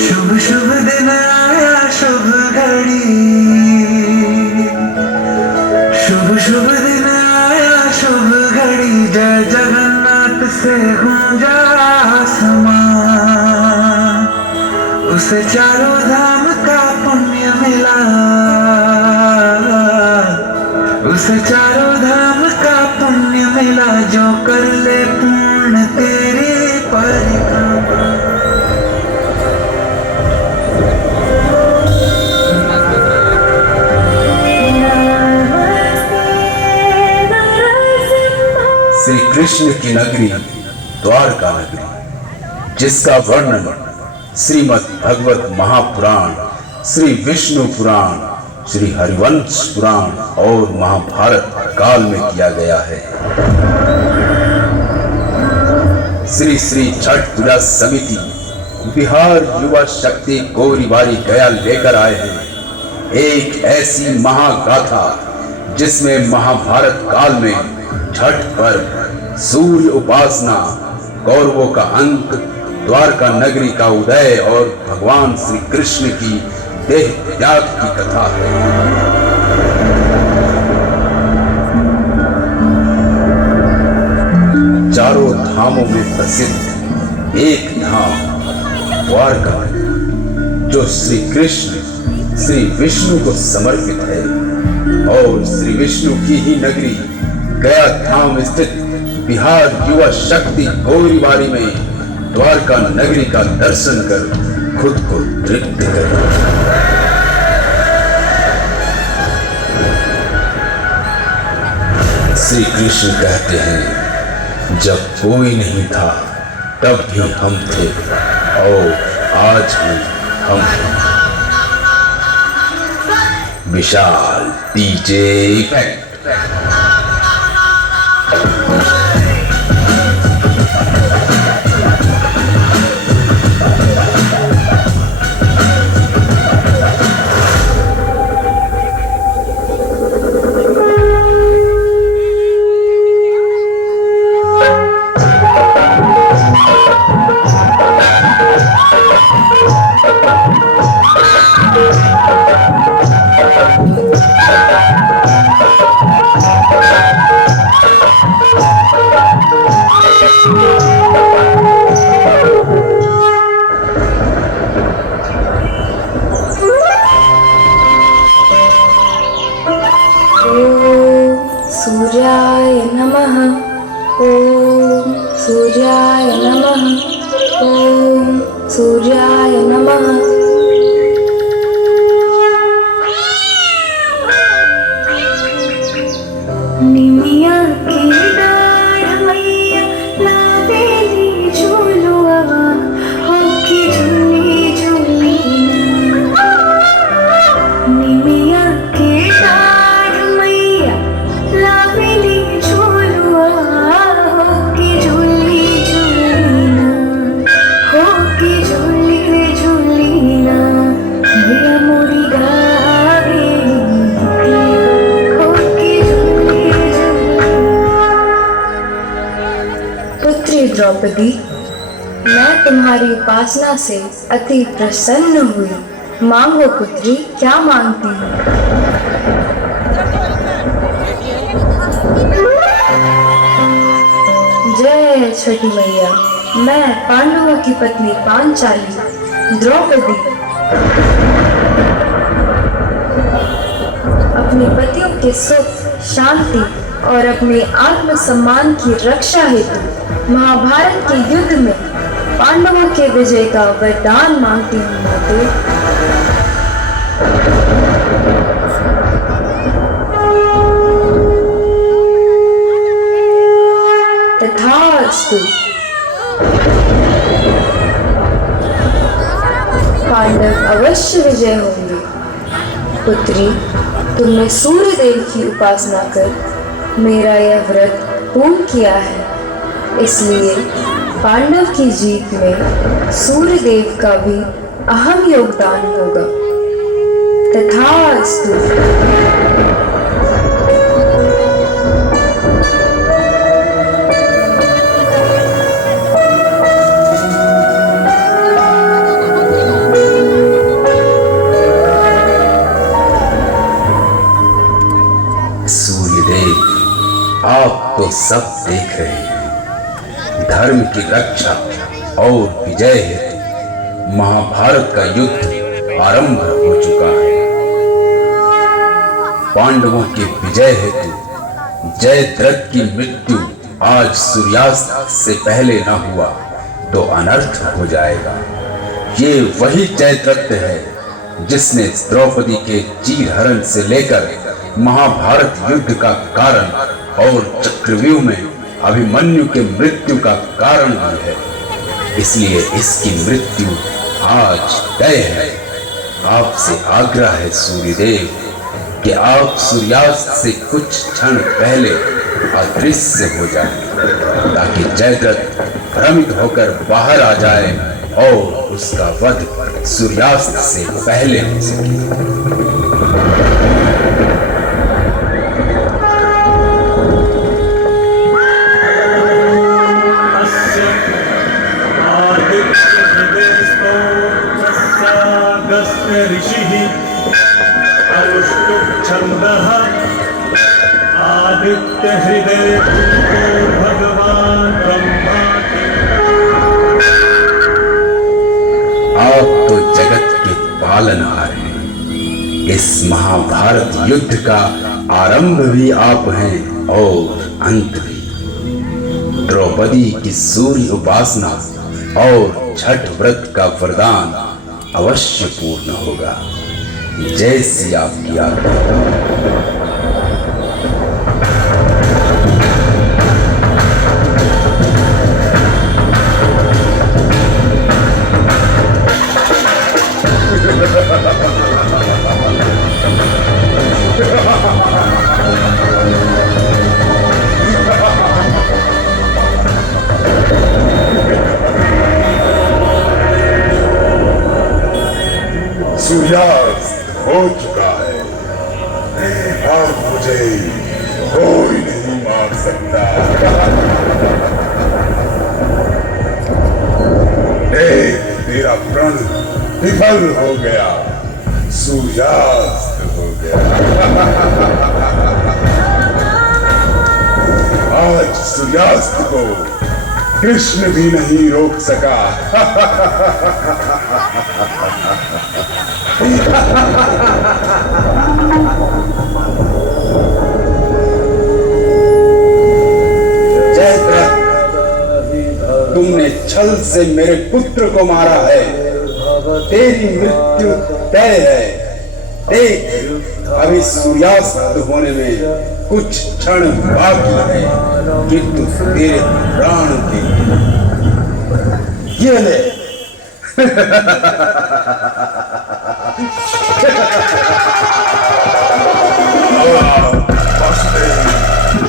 शुभ शुभ दिन आया शुभ घड़ी, शुभ शुभ दिन आया शुभ घड़ी, जय जगन्नाथ से गूंजा आसमां, उसे चारों धाम का पुण्य मिला, उसे चारों धाम का पुण्य मिला, जो कर ले पूर्ण तेरी परिक्रमा। श्री कृष्ण की नगरी द्वारका नगरी, जिसका वर्णन श्रीमद् भगवत महापुराण, श्री विष्णु पुराण, श्री हरिवंश पुराण और महाभारत काल में किया गया है। श्री श्री छठ पूजा समिति बिहार युवा शक्ति गोरीबारी गया लेकर आए हैं एक ऐसी महागाथा, जिसमें महाभारत काल में छठ पर्व, सूर्य उपासना, कौरवों का अंत, द्वारका नगरी का उदय और भगवान श्री कृष्ण की देह त्याग की कथा है। चारों धामों में प्रसिद्ध एक धाम द्वारका, जो श्री कृष्ण, श्री विष्णु को समर्पित है, और श्री विष्णु की ही नगरी गया धाम स्थित बिहार युवा शक्ति गोरीबारी में द्वारका नगरी का दर्शन कर खुद को तृप्त करें। श्री कृष्ण कहते हैं, जब कोई नहीं था तब भी हम थे और आज भी हम हैं। विशाल डीजे इफेक्ट। सूर्याय नमः। ओम सूर्याय नमः। ओम सूर्याय नमः। निमिया की डाढ़ मैया लावेली झूलुआ, होकी झूली झूली ना। निमिया की डाढ़ मैया लावेली झूलुआ, होकी झूली झूली ना, होकी झूली झूली ना। मैया मोरी गावेली पुत्री द्रौपदी, मैं तुम्हारी उपासना से अति प्रसन्न हुई। मांगो पुत्री, क्या मांगती हो? जय छठी मैया। मैं पांडवों की पत्नी पांचाली द्रौपदी अपने पतियों के सुख, शांति और अपने आत्मसम्मान की रक्षा हेतु महाभारत के युद्ध में पांडवों के विजय का वरदान मांगती हूँ माते। तथास्तु। पांडव अवश्य विजय होंगे। पुत्री, तुमने सूर्य देव की उपासना कर मेरा यह व्रत पूर्ण किया है, इसलिए पांडव की जीत में सूर्य देव का भी अहम योगदान होगा। तथास्तु। सब देख रहे हैं। धर्म की रक्षा और विजय हेतु महाभारत का युद्ध आरंभ हो चुका है। पांडवों के विजय हेतु जयद्रथ की मृत्यु आज सूर्यास्त से पहले न हुआ तो अनर्थ हो जाएगा। ये वही जयद्रथ है जिसने द्रौपदी के चीरहरण से लेकर महाभारत युद्ध का कारण और चक्रव्यूह में अभिमन्यु के मृत्यु का कारण भी है। इसलिए इसकी मृत्यु आज तय है। आपसे आग्रह है सूर्यदेव कि आप सूर्यास्त से कुछ क्षण पहले अदृश्य हो जाएं, ताकि जयद्रथ भ्रमित होकर बाहर आ जाए और उसका वध सूर्यास्त से पहले हो सके। आदित्य हृदय भगवान ब्रह्मा। आप तो जगत के पालनहार हैं। इस महाभारत युद्ध का आरंभ भी आप हैं और अंत भी। द्रौपदी की सूर्य उपासना और छठ व्रत का वरदान अवश्य पूर्ण होगा, जैसी आपकी आज्ञा। सूर्यास्त हो चुका है। अब मुझे कोई नहीं मार सकता। देख, तेरा प्रण विफल हो गया, सूर्यास्त हो गया। आज सूर्यास्त को कृष्ण भी नहीं रोक सका। जयद्रथ, तुमने छल से मेरे पुत्र को मारा है। तेरी मृत्यु तय है। देख, अभी सूर्यास्त होने में कुछ क्षण बाकी है, किंतु तेरे प्राण के ये ले।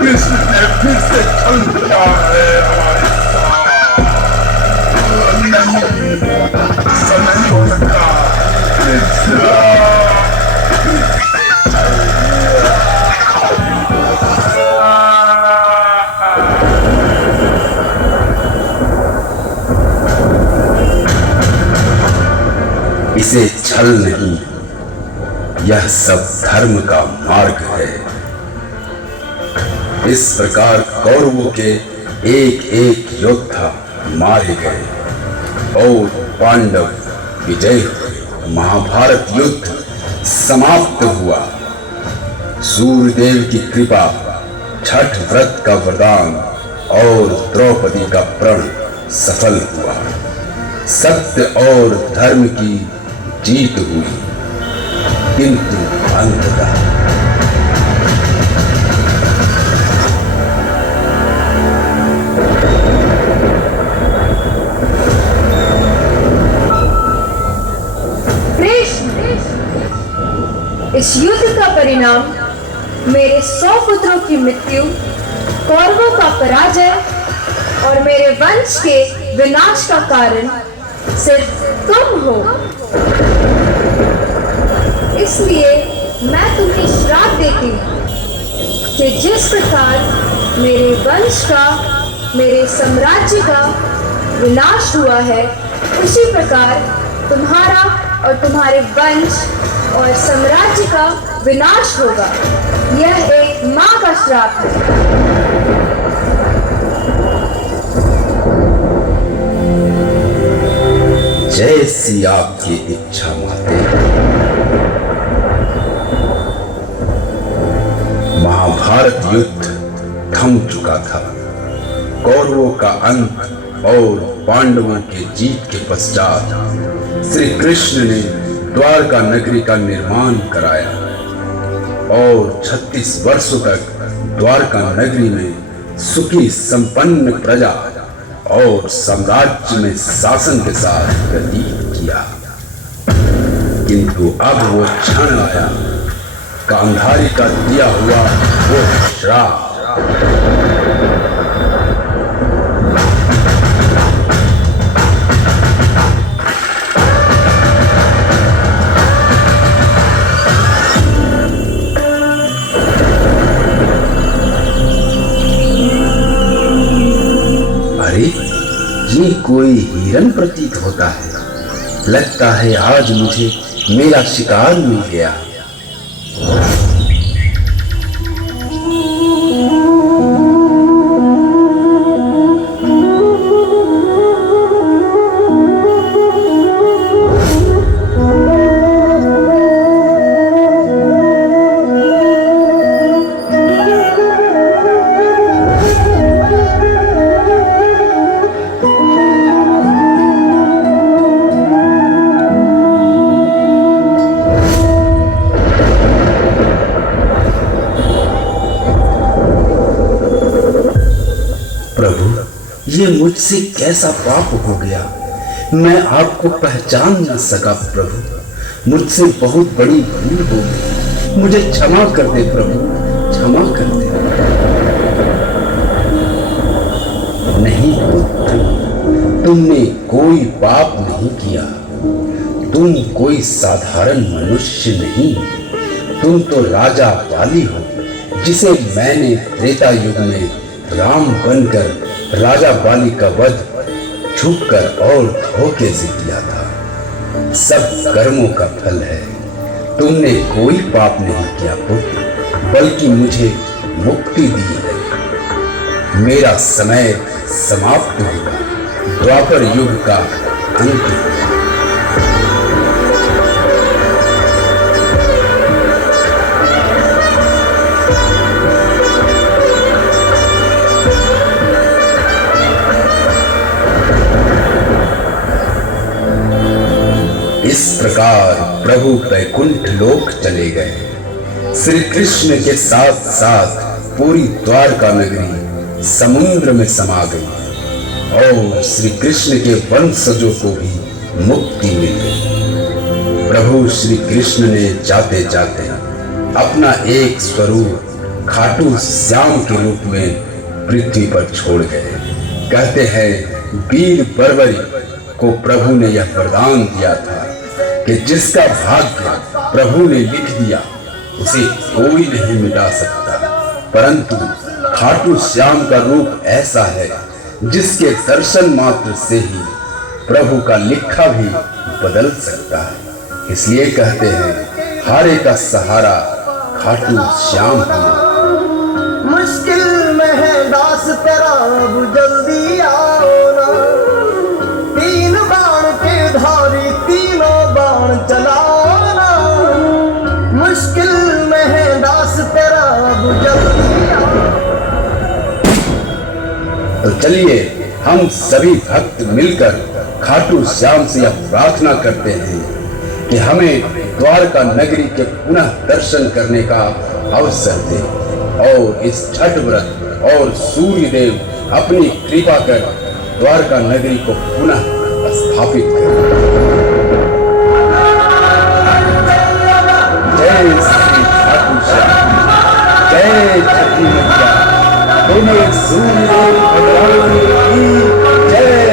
कृष्ण ने फिर से छल किया है हमारे साथ। नहीं, ऐसा नहीं हो सकता। इसे छल नहीं, यह सब धर्म का मार्ग है। इस प्रकार कौरवों के एक एक योद्धा मारे गए और पांडव विजयी हुए। महाभारत युद्ध समाप्त हुआ। सूर्यदेव की कृपा, छठ व्रत का वरदान और द्रौपदी का प्रण सफल हुआ। सत्य और धर्म की जीत हुई, किंतु अंततः इस युद्ध का परिणाम मेरे 100 पुत्रों की मृत्यु, कौरवों का पराजय और मेरे वंश के विनाश का कारण सिर्फ तुम हो। इसलिए मैं तुम्हें श्राप देती हूँ कि जिस प्रकार मेरे वंश का, मेरे साम्राज्य का विनाश हुआ है, उसी प्रकार तुम्हारा और तुम्हारे वंश और साम्राज्य का विनाश होगा। यह एक माँ का श्राप है। जैसी आपकी इच्छा माते। महाभारत युद्ध थम चुका था। कौरवों का अंत और पांडवों के जीत के पश्चात श्री कृष्ण ने द्वारका नगरी का निर्माण कराया और 36 वर्षों तक द्वारका नगरी में सुखी संपन्न प्रजा और साम्राज्य में शासन के साथ व्यतीत किया। किंतु अब वो क्षण आया, गांधारी का दिया हुआ वो श्राप। ये कोई हिरन प्रतीत होता है। लगता है आज मुझे मेरा शिकार मिल गया। ये मुझसे कैसा पाप हो गया, मैं आपको पहचान न सका प्रभु। मुझसे बहुत बड़ी भूल हो गई, मुझे क्षमा कर दे प्रभु, क्षमा कर दे। नहीं पुत्र, तुमने कोई पाप नहीं किया। तुम कोई साधारण मनुष्य नहीं, तुम तो राजा बाली हो, जिसे मैंने त्रेता युग में राम बनकर राजा बाली का वध छुपकर और धोखे से किया था। सब कर्मों का फल है। तुमने कोई पाप नहीं किया पुत्र, बल्कि मुझे मुक्ति दी है। मेरा समय समाप्त होगा, द्वापर युग का अंत होगा। इस प्रकार प्रभु वैकुंठ लोक चले गए। श्री कृष्ण के साथ साथ पूरी द्वारका नगरी समुद्र में समा गई और श्री कृष्ण के वंशजों को भी मुक्ति मिल गई। प्रभु श्री कृष्ण ने जाते जाते अपना एक स्वरूप खाटू श्याम के रूप में पृथ्वी पर छोड़ गए। कहते हैं वीर बर्बरी को प्रभु ने यह वरदान दिया था कि जिसका भाग्य प्रभु ने लिख दिया उसे कोई नहीं मिटा सकता। परंतु खाटू श्याम का रूप ऐसा है जिसके दर्शन मात्र से ही प्रभु का लिखा भी बदल सकता है। इसलिए कहते हैं हारे का सहारा खाटू श्याम हमारा। मुश्किल में है दास तेरा, अब जल्दी आओ ना। तीन बाण के धारी तीनों बाण चलाओ ना। मुश्किल में है दास तेरा, अब जल्दी आओ। तो चलिए हम सभी भक्त मिलकर खाटू श्याम से यह प्रार्थना करते हैं कि हमें द्वारका नगरी के पुनः दर्शन करने का अवसर दे और इस छठ व्रत और सूर्य देव अपनी कृपा कर द्वारका नगरी को पुनः स्थापित करें। जय श्री खाटू श्याम, जय छठी मैया, बोले सूर्य देव भगवान की जय।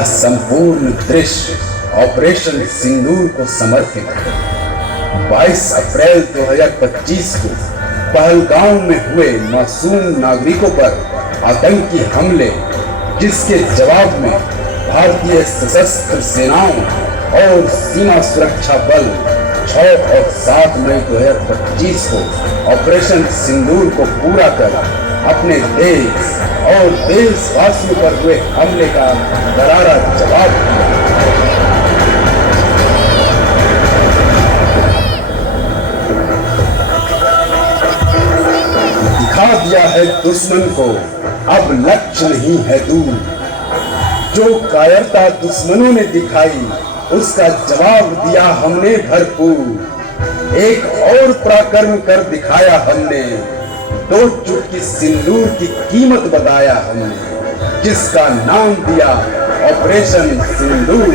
यह संपूर्ण दृश्य ऑपरेशन सिंदूर को समर्पित है। 22 अप्रैल 2025 को पहलगाम में हुए मासूम नागरिकों पर आतंकी हमले, जिसके जवाब में भारतीय सशस्त्र सेनाओं और सीमा सुरक्षा बल 6 और 7 मई 2025 को ऑपरेशन सिंदूर को पूरा कर अपने देश और देशवासियों पर हुए हमले का करारा जवाब दिया। दिखा दिया है दुश्मन को अब लक्ष्य नहीं है दूर। जो कायरता दुश्मनों ने दिखाई उसका जवाब दिया हमने भरपूर। एक और पराक्रम कर दिखाया हमने, 2 चुटकी सिंदूर की कीमत बताया हमने, जिसका नाम दिया ऑपरेशन सिंदूर।